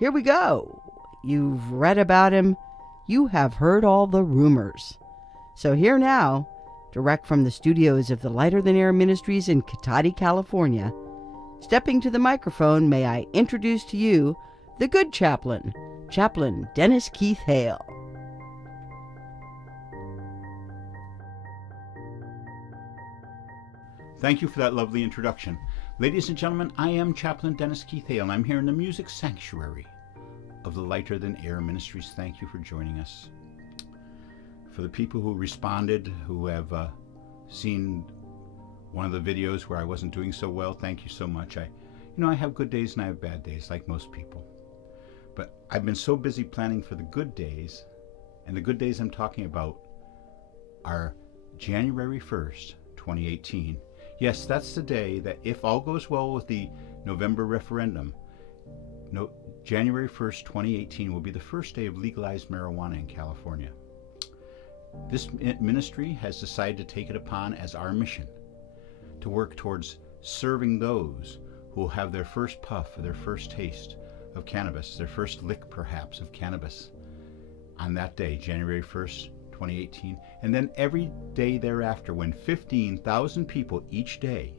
Here we go. You've read about him. You have heard all the rumors. So here now, direct from the studios of the Lighter Than Air Ministries in Cotati, California, stepping to the microphone, may I introduce to you the good chaplain, Chaplain Dennis Keith Hale. Thank you for that lovely introduction. Ladies and gentlemen, I am Chaplain Dennis Keith Hale, and I'm here in the music sanctuary of the Lighter Than Air Ministries. Thank you for joining us. For the people who responded, who have seen one of the videos where I wasn't doing so well, thank you so much. I have good days and I have bad days, like most people. But I've been so busy planning for the good days, and the good days I'm talking about are January 1st, 2018. Yes, that's the day that, if all goes well with the November referendum, January 1st, 2018 will be the first day of legalized marijuana in California. This ministry has decided to take it upon as our mission to work towards serving those who will have their first puff or their first taste of cannabis, their first lick perhaps of cannabis on that day, January 1st, 2018, and then every day thereafter, when 15,000 people each day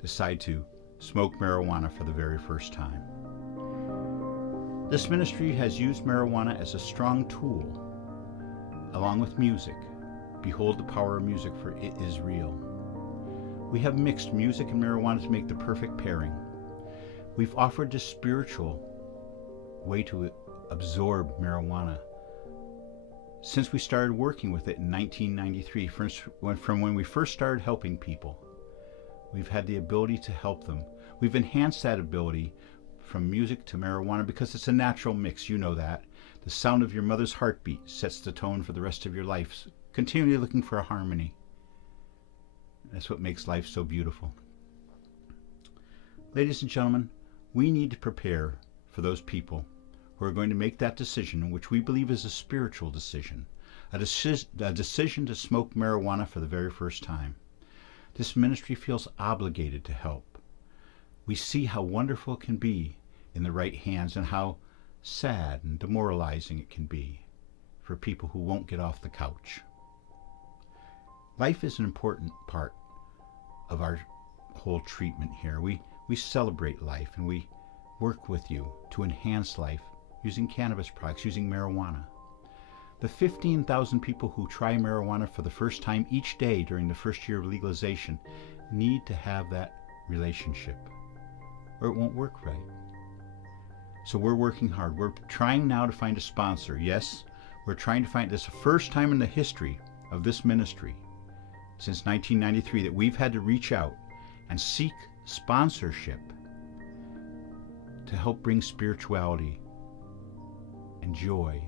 decide to smoke marijuana for the very first time. This ministry has used marijuana as a strong tool, along with music. Behold the power of music, for it is real. We have mixed music and marijuana to make the perfect pairing. We've offered this spiritual way to absorb marijuana since we started working with it in 1993, from when we first started helping people. We've had the ability to help them. We've enhanced that ability from music to marijuana because it's a natural mix, you know that. The sound of your mother's heartbeat sets the tone for the rest of your life, continually looking for a harmony. That's what makes life so beautiful. Ladies and gentlemen, we need to prepare for those people who are going to make that decision, which we believe is a spiritual decision, a decision to smoke marijuana for the very first time. This ministry feels obligated to help. We see how wonderful it can be in the right hands and how sad and demoralizing it can be for people who won't get off the couch. Life is an important part of our whole treatment here. We celebrate life, and we work with you to enhance life using cannabis products, using marijuana. The 15,000 people who try marijuana for the first time each day during the first year of legalization need to have that relationship, or it won't work right. So we're working hard. We're trying now to find a sponsor. Yes, we're trying to find this the first time in the history of this ministry since 1993 that we've had to reach out and seek sponsorship to help bring spirituality and joy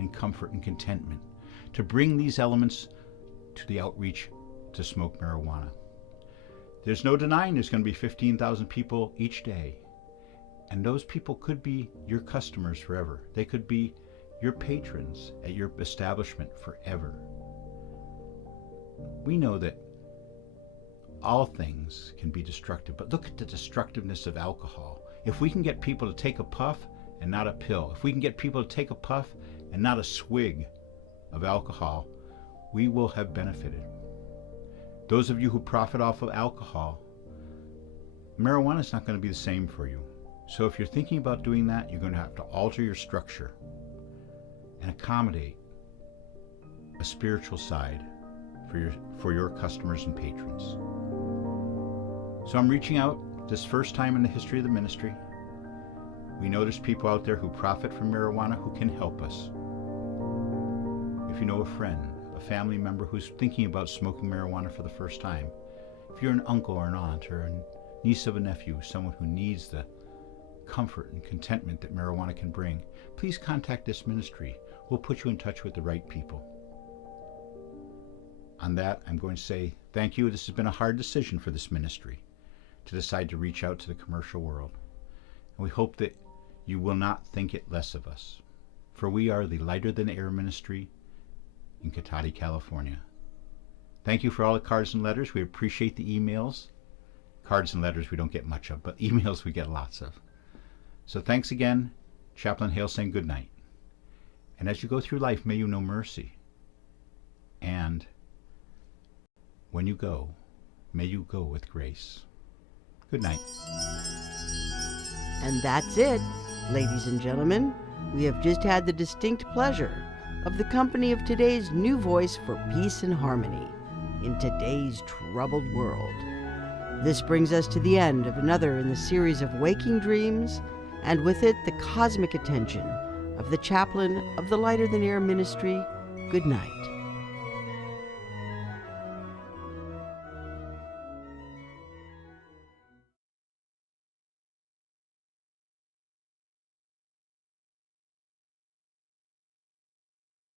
and comfort and contentment, to bring these elements to the outreach to smoke marijuana. There's no denying there's going to be 15,000 people each day, and those people could be your customers forever. They could be your patrons at your establishment forever. We know that all things can be destructive, but look at the destructiveness of alcohol. If we can get people to take a puff and not a pill, if we can get people to take a puff and not a swig of alcohol, we will have benefited. Those of you who profit off of alcohol, marijuana is not going to be the same for you. So if you're thinking about doing that, you're going to have to alter your structure and accommodate a spiritual side for your customers and patrons. So I'm reaching out this first time in the history of the ministry. We know there's people out there who profit from marijuana who can help us. If you know a friend, a family member who's thinking about smoking marijuana for the first time, if you're an uncle or an aunt or a niece of a nephew, someone who needs the comfort and contentment that marijuana can bring, please contact this ministry. We'll put you in touch with the right people. On that, I'm going to say thank you. This has been a hard decision for this ministry to decide to reach out to the commercial world. And we hope that you will not think it less of us, for we are the Lighter Than Air Ministry in Cotati, California. Thank you for all the cards and letters. We appreciate the emails. Cards and letters we don't get much of, but emails we get lots of. So thanks again, Chaplain Hale saying good night. And as you go through life, may you know mercy. And when you go, may you go with grace. Good night. And that's it, ladies and gentlemen. We have just had the distinct pleasure of the company of today's new voice for peace and harmony in today's troubled world. This brings us to the end of another in the series of Waking Dreams, and with it the cosmic attention of the chaplain of the Lighter Than Air Ministry. Good night.